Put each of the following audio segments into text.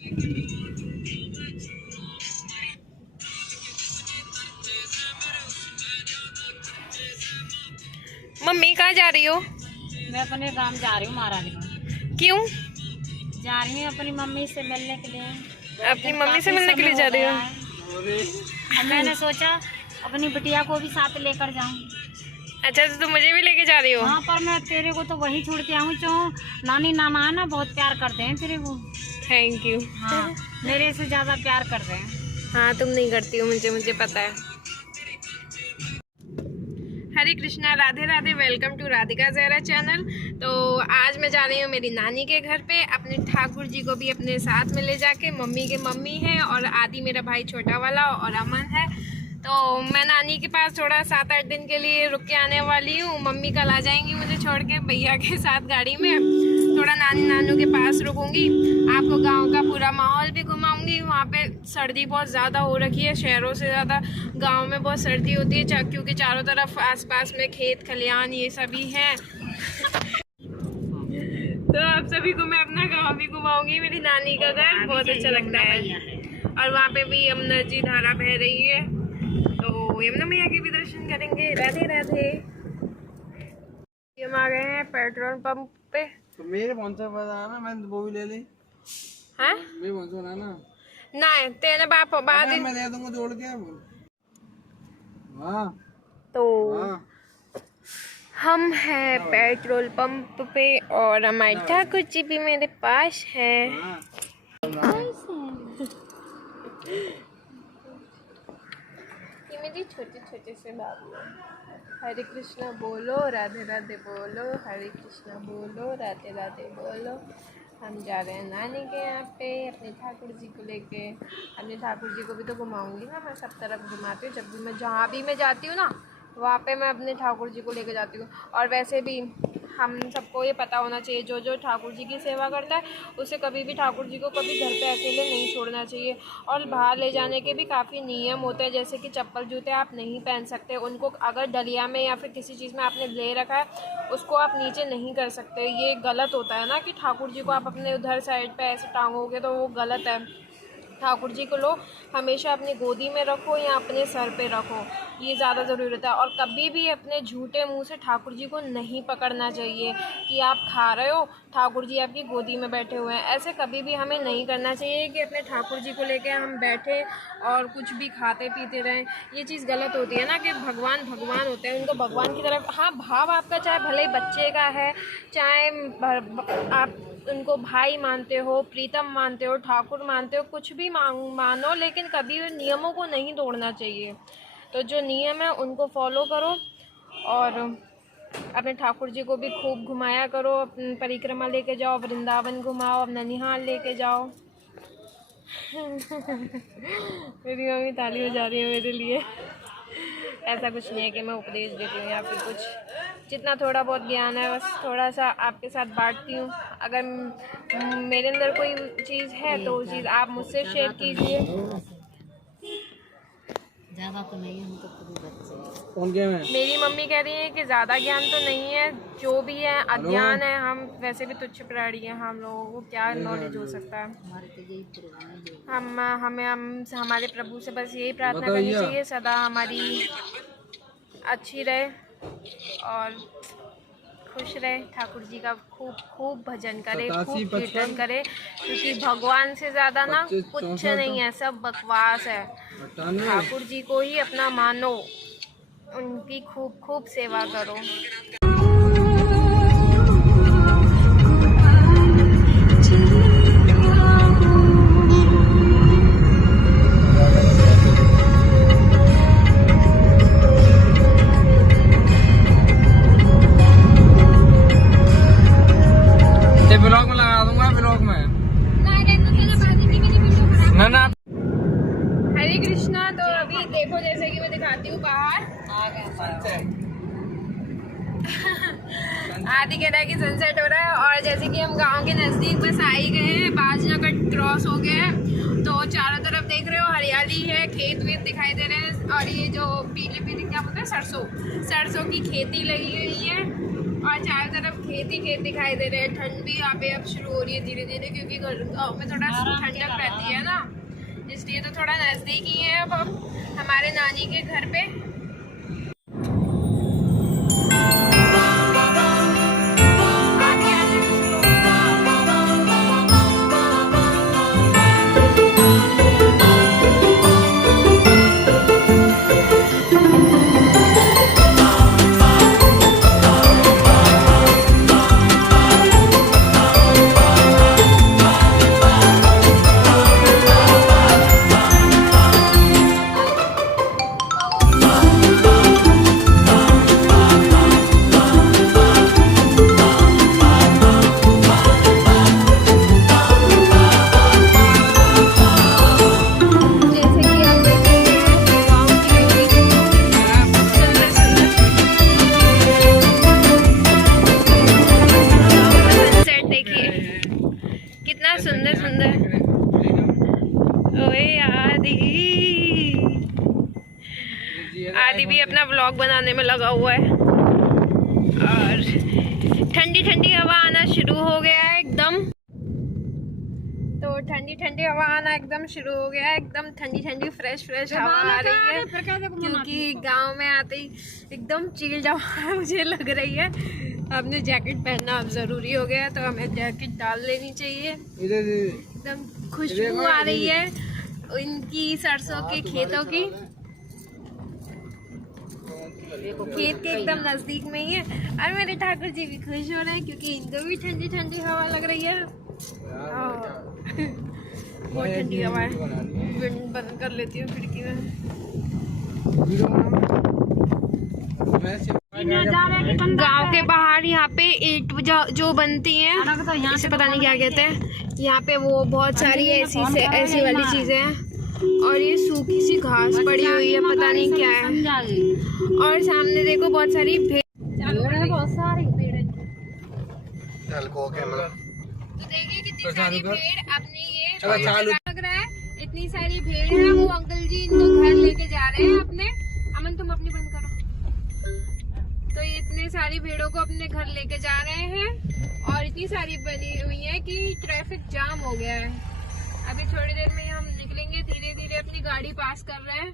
Mummy कहाँ जा रही हो? मैं अपने गांव जा रही हूँ महारानी में। क्यों जा रही हूँ अपनी मम्मी से मिलने के लिए। अपनी मम्मी से मिलने के लिए जा रही हो? मैंने सोचा अपनी बिटिया को भी साथ लेकर जाऊँ। अच्छा तो तुम मुझे भी लेके जा रही हो? हाँ, पर मैं तेरे को तो वही छोड़ के आऊँ जो नानी नाना है ना, बहुत प्यार करते हैं तेरे को। Thank you. हाँ, मेरे से ज्यादा प्यार कर रहे हैं। हाँ तुम नहीं करती हो, मुझे पता है। Hare Krishna, Radhe Radhe, welcome to Radhika Zahra channel. तो आज मैं जा रही हूँ मेरी नानी के घर पे, अपने ठाकुर जी को भी अपने साथ में ले जाके। मम्मी के मम्मी है और आदि मेरा भाई छोटा वाला और अमन है। तो मैं नानी के पास थोड़ा 7-8 दिन के लिए रुक के आने वाली हूँ। मम्मी कल आ जाएंगी मुझे छोड़ के भैया के साथ गाड़ी में। थोड़ा नानी नानू के पास रुकूंगी, आपको गांव का पूरा माहौल भी घुमाऊंगी। वहाँ पे सर्दी बहुत ज़्यादा हो रखी है, शहरों से ज़्यादा गांव में बहुत सर्दी होती है, क्योंकि चारों तरफ आसपास में खेत खलियान ये सभी हैं। तो आप सभी को मैं अपना गांव भी घुमाऊंगी, मेरी नानी का घर बहुत अच्छा लगता है। और वहाँ पे भी यमुना जी धारा बह रही है, तो यमुना मैया के भी दर्शन करेंगे। राधे राधे। हम आ गए हैं पेट्रोल पंप पे। तो मेरे फोन से बताना, मैं वो भी ले ली। हाँ मेरे फोन से बनाना ना, तेरे बाप बाद मैं दे दूंगा जोड़ के। हाँ तो हाँ। हम हैं पेट्रोल पंप पे और हमारे ठाकुर जी भी मेरे पास हैं। ये मेरी छोटे छोटे से बाबू हैं। हरे कृष्णा बोलो, राधे राधे बोलो, हरे कृष्णा बोलो, राधे राधे बोलो। हम जा रहे हैं नानी के यहाँ पे अपने ठाकुर जी को लेके। अपने ठाकुर जी को भी तो घुमाऊंगी ना, मैं सब तरफ घुमाती हूँ। जब भी मैं जहाँ भी मैं जाती हूँ ना, वहाँ पे मैं अपने ठाकुर जी को लेके जाती हूँ। और वैसे भी हम सबको ये पता होना चाहिए, जो जो ठाकुर जी की सेवा करता है उसे कभी भी ठाकुर जी को कभी घर पे अकेले नहीं छोड़ना चाहिए। और बाहर ले जाने के भी काफ़ी नियम होते हैं, जैसे कि चप्पल जूते आप नहीं पहन सकते उनको। अगर डलिया में या फिर किसी चीज़ में आपने ले रखा है उसको आप नीचे नहीं कर सकते। ये गलत होता है ना कि ठाकुर जी को आप अपने उधर साइड पे ऐसे टांगोगे, तो वो गलत है। ठाकुर जी को लो हमेशा अपनी गोदी में रखो या अपने सर पे रखो, ये ज़्यादा ज़रूरी होता है। और कभी भी अपने झूठे मुंह से ठाकुर जी को नहीं पकड़ना चाहिए कि आप खा रहे हो, ठाकुर जी आपकी गोदी में बैठे हुए हैं। ऐसे कभी भी हमें नहीं करना चाहिए कि अपने ठाकुर जी को लेके हम बैठे और कुछ भी खाते पीते रहें। ये चीज़ गलत होती है ना कि भगवान भगवान होते हैं, उनको भगवान की तरफ, हाँ भाव आपका चाहे भले बच्चे का है, चाहे आप उनको भाई मानते हो, प्रीतम मानते हो, ठाकुर मानते हो, कुछ भी मानो, लेकिन कभी नियमों को नहीं तोड़ना चाहिए। तो जो नियम है उनको फॉलो करो और अपने ठाकुर जी को भी खूब घुमाया करो। परिक्रमा लेके जाओ, वृंदावन घुमाओ, ननिहाल लेके जाओ। मेरी मम्मी ताली बजा रही है मेरे लिए। ऐसा कुछ नहीं है कि मैं उपदेश देती हूँ या फिर कुछ, जितना थोड़ा बहुत ज्ञान है बस थोड़ा सा आपके साथ बांटती हूँ। अगर मेरे अंदर कोई चीज़ है तो वो चीज़ आप मुझसे शेयर कीजिए। ज्यादा तो नहीं, हम तो खुद बच्चे। कौन गेम है? मेरी मम्मी कह रही है कि ज़्यादा ज्ञान तो नहीं है, जो भी है अज्ञान है। हम वैसे भी तुच्छ प्राणी हैं, हम लोगों को क्या नॉलेज हो सकता है। हमारे प्रभु से बस यही प्रार्थना करनी चाहिए, सदा हमारी अच्छी रहे और खुश रहे। ठाकुर जी का खूब खूब भजन करे, खूब कीर्तन करे, क्योंकि भगवान से ज़्यादा ना कुछ नहीं है, सब बकवास है। ठाकुर जी को ही अपना मानो, उनकी खूब खूब सेवा करो। ब्लॉग में लगा दूंगा, ब्लॉग में ना। हरे कृष्णा। तो अभी देखो जैसे कि मैं दिखाती हूँ बाहर आदि कह रहा है कि सनसेट हो रहा है। और जैसे कि हम गांव के नज़दीक बस आ ही गए हैं, बाजनगर क्रॉस हो गए हैं, तो चारों तरफ देख रहे हो हरियाली है, खेत वेत दिखाई दे रहे हैं। और ये जो पीले पीले क्या बोलते हैं, सरसों की खेती लगी हुई है। और चारों तरफ खेत ही खेत दिखाई दे रहे हैं। ठंड भी यहाँ पे अब शुरू हो रही है धीरे धीरे, क्योंकि गाँव में थोड़ा ठंडक रहती है ना, इसलिए तो थोड़ा नज़दीक ही है अब हमारे नानी के घर पे। सुंदर सुंदर। ओए आदि भी अपना व्लॉग बनाने में लगा हुआ है और ठंडी ठंडी हवा आना शुरू हो गया है एकदम। तो ठंडी ठंडी हवा आना एकदम शुरू हो गया है, एकदम ठंडी ठंडी फ्रेश फ्रेश हवा आ रही है, क्योंकि गांव में आते ही एकदम चिल्ड हवा मुझे लग रही है। आपने जैकेट पहनना अब ज़रूरी हो गया है, तो हमें जैकेट डाल लेनी चाहिए। एकदम खुशबू आ रही है इनकी सरसों के खेतों की, खेत के एकदम नज़दीक में ही है। और मेरे ठाकुर जी भी खुश हो रहे हैं क्योंकि इनको भी ठंडी ठंडी हवा लग रही है। बहुत ठंडी हवा है, विंड बंद कर लेती हूँ खिड़की में। गांव के बाहर यहाँ पे ईंट जो बनती हैं, इसे पता नहीं क्या कहते हैं, यहाँ पे वो बहुत सारी ऐसी वाली चीजें हैं, और ये सूखी सी घास पड़ी हुई है, पता नहीं क्या है। और सामने देखो बहुत सारी भेड़, बहुत सारी भेड़ है। तो देखिए कितनी सारी भेड़ अपनी ये लग रहा है, इतनी सारी भेड़ है। वो अंकल जी इनको घर लेके जा रहे हैं अपने। अमन तुम अपनी बंद करो। तो ये इतने सारी भेड़ों को अपने घर लेके जा रहे हैं, और इतनी सारी बनी हुई है कि ट्रैफिक जाम हो गया है। अभी थोड़ी देर में हम निकलेंगे, धीरे धीरे अपनी गाड़ी पास कर रहे हैं।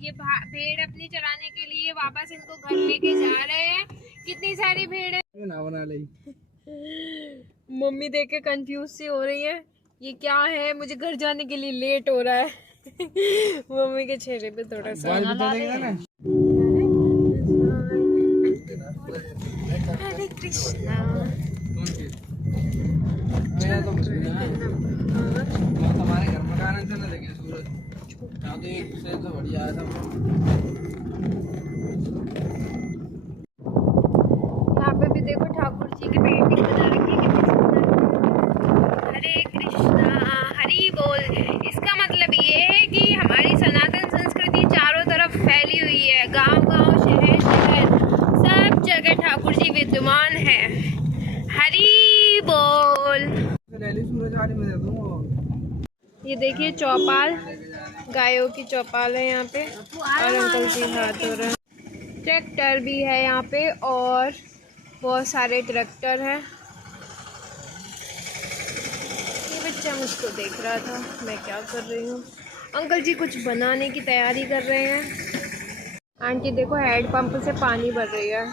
ये भेड़ अपनी चराने के लिए वापस इनको घर लेके जा रहे हैं। कितनी सारी भेड़ है। मम्मी देख के कंफ्यूज सी हो रही है, ये क्या है, मुझे घर जाने के लिए लेट हो रहा है। मम्मी के चेहरे पे थोड़ा सा हरे कृष्णा। हमारे घर में गाना चलने लगे सूरज तो बढ़िया था। यहाँ पे भी देखो ठाकुर जी की पेंटिंग बना रखी है, कितनी सुंदर। हरे कृष्णा हरि बोल। इसका मतलब ये है कि हमारी सनातन संस्कृति चारों तरफ फैली हुई है। गांव गांव शहर शहर सब जगह ठाकुर जी विद्यमान है। हरि बोल। ये देखिए चौपाल, गायों की चौपाल है यहाँ पे, और अंकल जी हाथ धो रहे हैं। ट्रैक्टर भी है यहाँ पे, और बहुत सारे ट्रैक्टर हैं। ये बच्चा मुझको देख रहा था मैं क्या कर रही हूँ। अंकल जी कुछ बनाने की तैयारी कर रहे हैं। आंटी देखो हेड पंप से पानी भर रही है।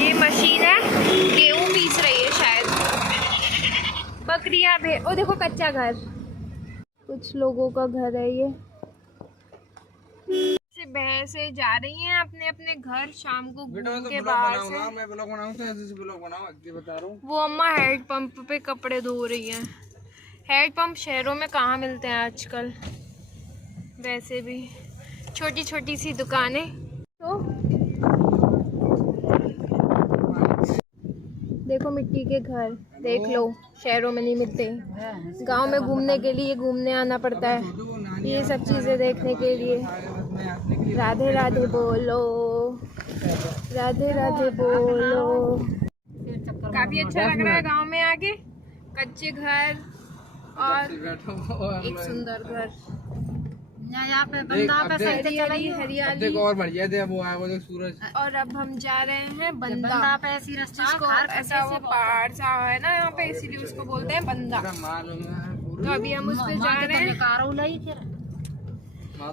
ये मशीन है, गेहूँ पीस रही है शायद। बकरियां भी, ओ देखो कच्चा घर, कुछ लोगों का घर है ये। भैंसे जा रही हैं अपने अपने घर शाम को घूम के बाहर से। मैं ब्लॉग बनाऊं तो ऐसे ब्लॉग बनाऊं, आगे बता रहा हूं। वो अम्मा हेड पंप पे कपड़े धो रही हैं। हेड पंप शहरों में कहाँ मिलते हैं आजकल, वैसे भी छोटी छोटी सी दुकानें। तो देखो मिट्टी के घर, देख लो, शहरों में नहीं मिलते। गांव में घूमने के लिए घूमने आना पड़ता है ये सब चीज़ें देखने के लिए। राधे राधे बोलो, राधे राधे बोलो। काफ़ी अच्छा लग रहा है गांव में आके, कच्चे घर और एक सुंदर घर। यहाँ पे बंदा पे सही से हरियाली चलाइए। अब हरियाली। देख और बढ़ गया थे, अब वो आया वो देख सूरज। और अब हम जा रहे हैं बंदा, बंदा पे ऐसी रास्ता जिसको खार ऐसा वो पहाड़ सा है ना यहाँ पे, इसीलिए उसको बोलते हैं बंदा। पूरा माल तो अभी हम उस पे जा रहे हैं। बेकार उलाई फिर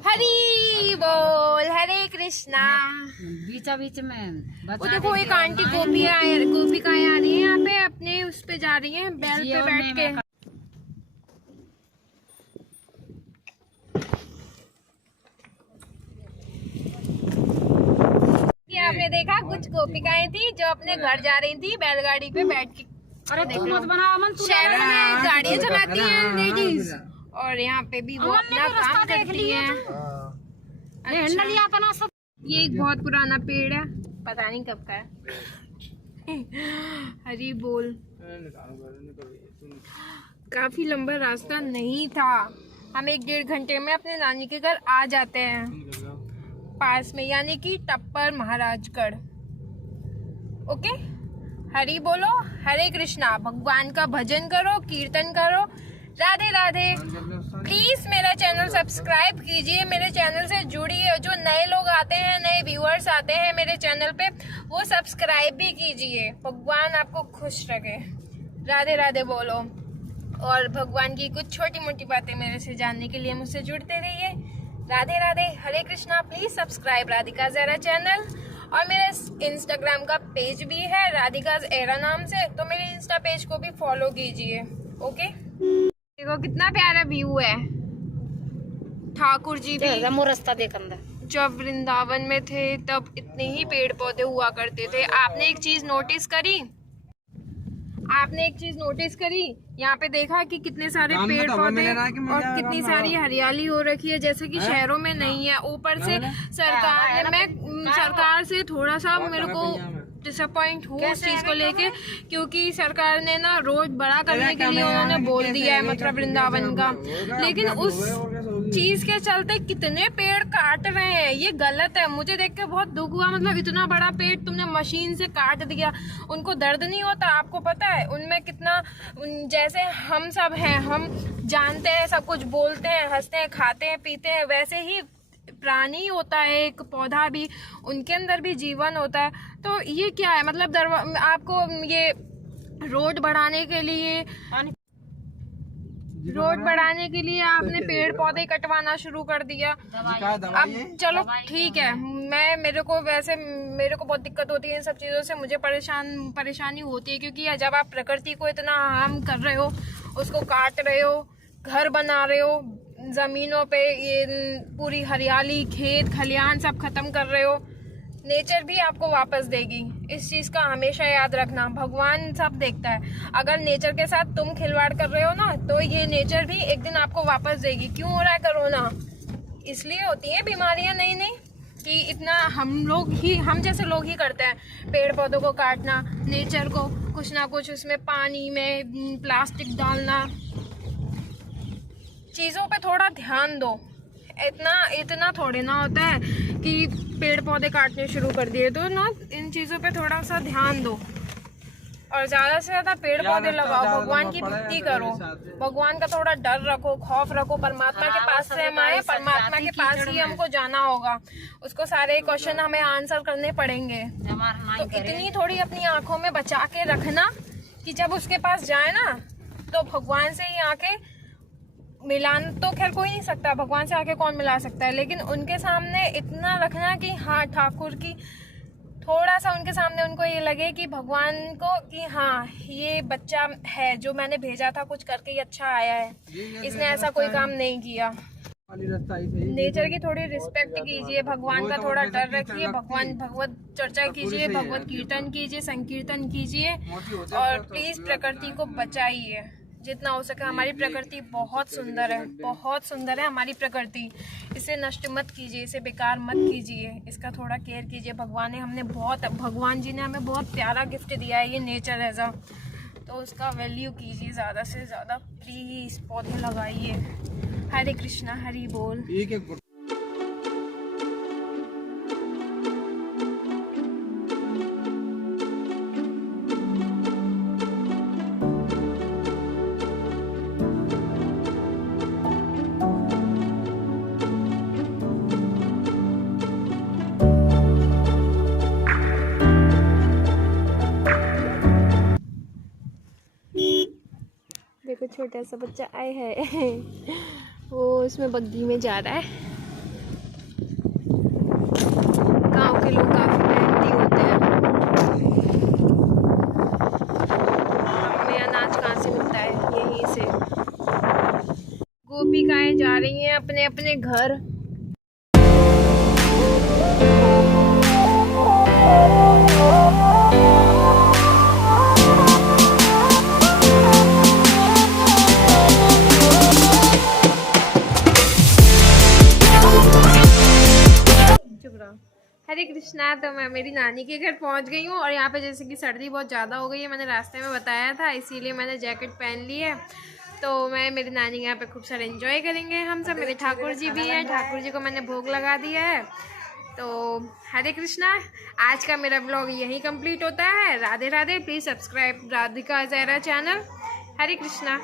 हरी बोल, हरे कृष्णा। बीचा बीच में वो देखो एक आंटी गोपिकाएं आ रही है यहाँ पे, अपने उस पे जा रही है बैल पे बैठ के। ये आपने देखा कुछ गोपिकाएं थी जो अपने घर जा रही थी बैलगाड़ी पे बैठ के। अरे तू मत बना अमन, तू शहरों में गाड़ियाँ चलाती हैं लेडीज, और यहाँ पे भी वो अपना काम करती हैं। हैंडल लिया अपना सब। ये एक बहुत पुराना पेड़ है, पता नहीं कब का है। हरी बोल। काफी लंबा रास्ता नहीं था, हम 1-1.5 घंटे में अपने नानी के घर आ जाते हैं पास में, यानी कि टप्पर महाराजगढ़। ओके, हरी बोलो, हरे कृष्णा, भगवान का भजन करो, कीर्तन करो, राधे राधे। प्लीज मेरा चैनल सब्सक्राइब कीजिए, मेरे चैनल से जुड़िए। जो नए लोग आते हैं, नए व्यूअर्स आते हैं मेरे चैनल पे, वो सब्सक्राइब भी कीजिए। भगवान आपको खुश रखे, राधे राधे बोलो। और भगवान की कुछ छोटी मोटी बातें मेरे से जानने के लिए मुझसे जुड़ते रहिए। Radhe Radhe, Hare Krishna. Please subscribe Radhika Zahra channel, और मेरे इंस्टाग्राम का पेज भी है राधिका ज़हरा नाम से, तो मेरे इंस्टा पेज को भी फॉलो कीजिए। ओके, देखो कितना प्यारा व्यू है। ठाकुर जी भी रास्ता देख अंदर जब वृंदावन में थे तब इतने ही पेड़ पौधे हुआ करते थे। आपने एक चीज नोटिस करी, यहाँ पे देखा कि कितने सारे पेड़ पौधे और कितनी सारी हरियाली हो रखी है, जैसे कि शहरों में नहीं है। ऊपर से सरकार से थोड़ा सा मेरे को डिसअपॉइंट हूँ उस चीज को लेके, क्योंकि सरकार ने ना रोड बड़ा करने के लिए उन्होंने बोल दिया है मथुरा वृंदावन का, लेकिन उस चीज के चलते कितने पेड़ काट रहे हैं। ये गलत है, मुझे देख के बहुत दुख हुआ। मतलब इतना बड़ा पेड़ तुमने मशीन से काट दिया, उनको दर्द नहीं होता? आपको पता है उनमें कितना, जैसे हम सब हैं, हम जानते हैं सब कुछ, बोलते हैं, हंसते हैं, खाते हैं, पीते हैं, वैसे ही प्राणी होता है, एक पौधा भी, उनके अंदर भी जीवन होता है। तो ये क्या है, मतलब आपको ये रोड बढ़ाने के लिए आपने पेड़ पौधे कटवाना शुरू कर दिया। अब चलो ठीक है, मेरे को बहुत दिक्कत होती है इन सब चीज़ों से, मुझे परेशानी होती है, क्योंकि जब आप प्रकृति को इतना हार्म कर रहे हो, उसको काट रहे हो, घर बना रहे हो, जमीनों पे ये पूरी हरियाली, खेत खलियान सब खत्म कर रहे हो, नेचर भी आपको वापस देगी। इस चीज का हमेशा याद रखना, भगवान सब देखता है। अगर नेचर के साथ तुम खिलवाड़ कर रहे हो ना, तो ये नेचर भी एक दिन आपको वापस देगी। क्यों हो रहा है कोरोना? इसलिए होती है बीमारियां नई नई, कि इतना हम जैसे लोग ही करते हैं, पेड़ पौधों को काटना, नेचर को कुछ ना कुछ उसमें पानी में प्लास्टिक डालना। चीजों पे थोड़ा ध्यान दो, इतना थोड़े ना होता है कि पेड़ पौधे काटने शुरू कर दिए, तो ना इन चीजों पे थोड़ा सा ध्यान दो और ज्यादा से ज्यादा पेड़ पौधे लगाओ, भगवान की भक्ति करो, भगवान का थोड़ा डर रखो, खौफ रखो। परमात्मा के पास से हम आए, परमात्मा के पास ही हमको जाना होगा, उसको सारे क्वेश्चन हमें आंसर करने पड़ेंगे। तो इतनी थोड़ी अपनी आंखों में बचा के रखना कि जब उसके पास जाए ना, तो भगवान से ही आंखें मिलान तो खैर कोई नहीं सकता, भगवान से आके कौन मिला सकता है, लेकिन उनके सामने इतना रखना कि हाँ ठाकुर की, थोड़ा सा उनके सामने उनको ये लगे कि भगवान को कि हाँ ये बच्चा है जो मैंने भेजा था, कुछ करके ही अच्छा आया है, इसने ऐसा कोई काम नहीं किया। नेचर की थोड़ी रिस्पेक्ट कीजिए, भगवान का थोड़ा डर रखिए, भगवत चर्चा कीजिए, भगवत कीर्तन कीजिए, संकीर्तन कीजिए, और प्लीज प्रकृति को बचाइए जितना हो सके। हमारी प्रकृति बहुत सुंदर है, बहुत सुंदर है हमारी प्रकृति, इसे नष्ट मत कीजिए, इसे बेकार मत कीजिए, इसका थोड़ा केयर कीजिए। भगवान जी ने हमें बहुत प्यारा गिफ्ट दिया है ये नेचर ऐसा, तो उसका वैल्यू कीजिए ज़्यादा से ज़्यादा, प्लीज़ पौधे लगाइए। हरे कृष्णा, हरि बोल। देखो छोटा सा बच्चा आए है वो उसमें बग्घी में जा रहा है। गांव के लोग काफ़ी मेहनती होते हैं। हमें अनाज कहाँ से मिलता है? यहीं से। गोपिकाएं जा रही हैं अपने अपने घर। हरे कृष्णा। तो मैं मेरी नानी के घर पहुंच गई हूँ और यहाँ पे जैसे कि सर्दी बहुत ज़्यादा हो गई है, मैंने रास्ते में बताया था, इसीलिए मैंने जैकेट पहन ली है। तो मैं मेरी नानी के यहाँ पे खूब सारे एंजॉय करेंगे हम सब। मेरे ठाकुर जी भी हैं, ठाकुर जी को मैंने भोग लगा दिया है। तो हरे कृष्णा। आज का मेरा ब्लॉग यहीं कंप्लीट होता है। Radhe Radhe. Please subscribe Radhika Zahra channel. Hare Krishna.